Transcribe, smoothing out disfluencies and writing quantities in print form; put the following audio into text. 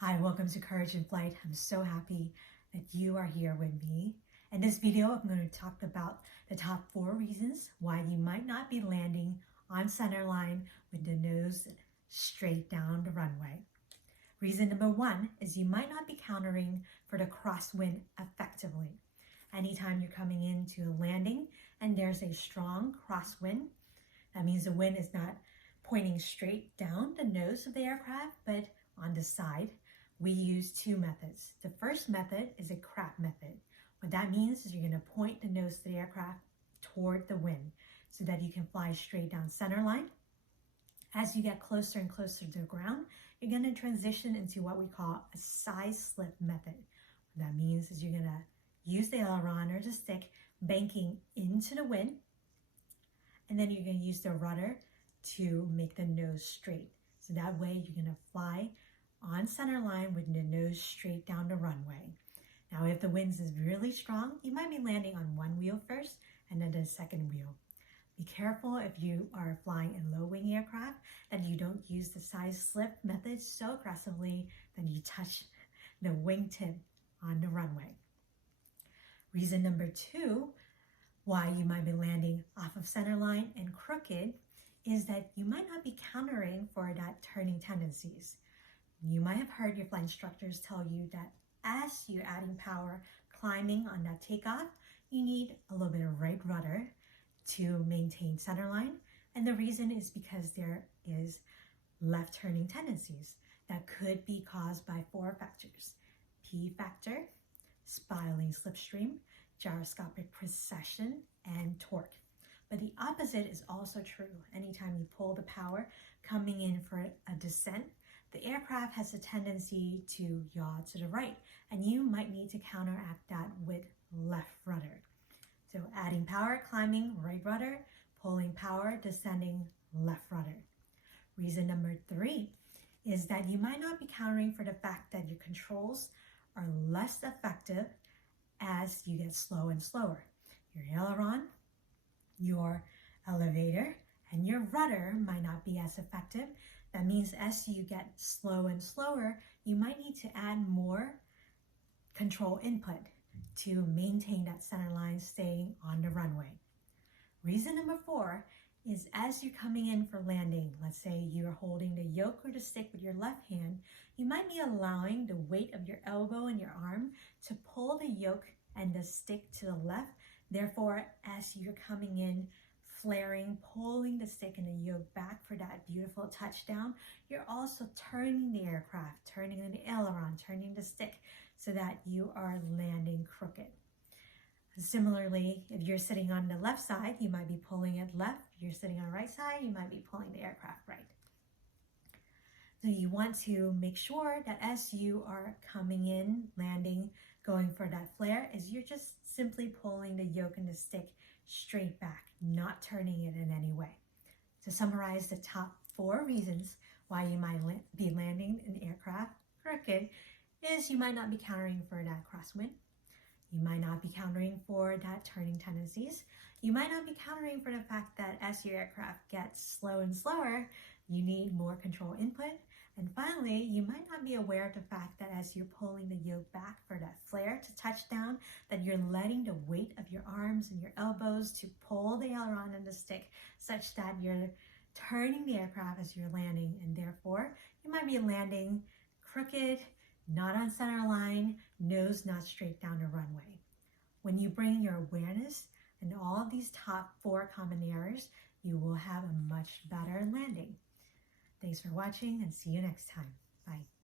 Hi, welcome to Courage in Flight. I'm so happy that you are here with me. In this video, I'm going to talk about the top 4 reasons why you might not be landing on centerline with the nose straight down the runway. Reason number 1 is you might not be countering for the crosswind effectively. Anytime you're coming into a landing and there's a strong crosswind, that means the wind is not pointing straight down the nose of the aircraft, but on the side. We use 2 methods. The first method is a crab method. What that means is you're going to point the nose of the aircraft toward the wind so that you can fly straight down center line. As you get closer and closer to the ground, you're going to transition into what we call a side slip method. What that means is you're going to use the aileron or the stick banking into the wind, and then you're going to use the rudder to make the nose straight. So that way you're going to fly on center line with the nose straight down the runway. Now, if the wind is really strong, you might be landing on one wheel first and then the second wheel. Be careful if you are flying a low-wing aircraft that you don't use the side slip method so aggressively that you touch the wingtip on the runway. Reason number 2 why you might be landing off of center line and crooked is that you might not be countering for that turning tendencies. You might have heard your flight instructors tell you that as you're adding power climbing on that takeoff, you need a little bit of right rudder to maintain center line. And the reason is because there is left turning tendencies that could be caused by 4 factors: P factor, spiraling slipstream, gyroscopic precession, and torque. But the opposite is also true. Anytime you pull the power coming in for a descent, the aircraft has a tendency to yaw to the right, and you might need to counteract that with left rudder. So adding power, climbing, right rudder, pulling power, descending, left rudder. Reason number 3 is that you might not be countering for the fact that your controls are less effective as you get slow and slower. Your aileron, your elevator, and your rudder might not be as effective. That means as you get slow and slower, you might need to add more control input to maintain that center line staying on the runway. Reason number 4 is as you're coming in for landing, let's say you're holding the yoke or the stick with your left hand, you might be allowing the weight of your elbow and your arm to pull the yoke and the stick to the left. Therefore, as you're coming in, flaring, pulling the stick and the yoke back for that beautiful touchdown, you're also turning the aircraft, turning the aileron, turning the stick so that you are landing crooked. Similarly, if you're sitting on the left side, you might be pulling it left. If you're sitting on the right side, you might be pulling the aircraft right. So you want to make sure that as you are coming in, landing, going for that flare, is you're just simply pulling the yoke and the stick straight back, not turning it in any way. To summarize the top 4 reasons why you might be landing an aircraft crooked is you might not be countering for that crosswind. You might not be countering for that turning tendencies. You might not be countering for the fact that as your aircraft gets slow and slower, you need more control input. And finally, you might not be aware of the fact that as you're pulling the yoke back for that flare to touchdown, that you're letting the weight of your arms and your elbows to pull the aileron and the stick such that you're turning the aircraft as you're landing, and therefore you might be landing crooked, not on center line, nose not straight down the runway. When you bring your awareness and all of these top 4 common errors, you will have a much better landing. Thanks for watching and see you next time. Bye.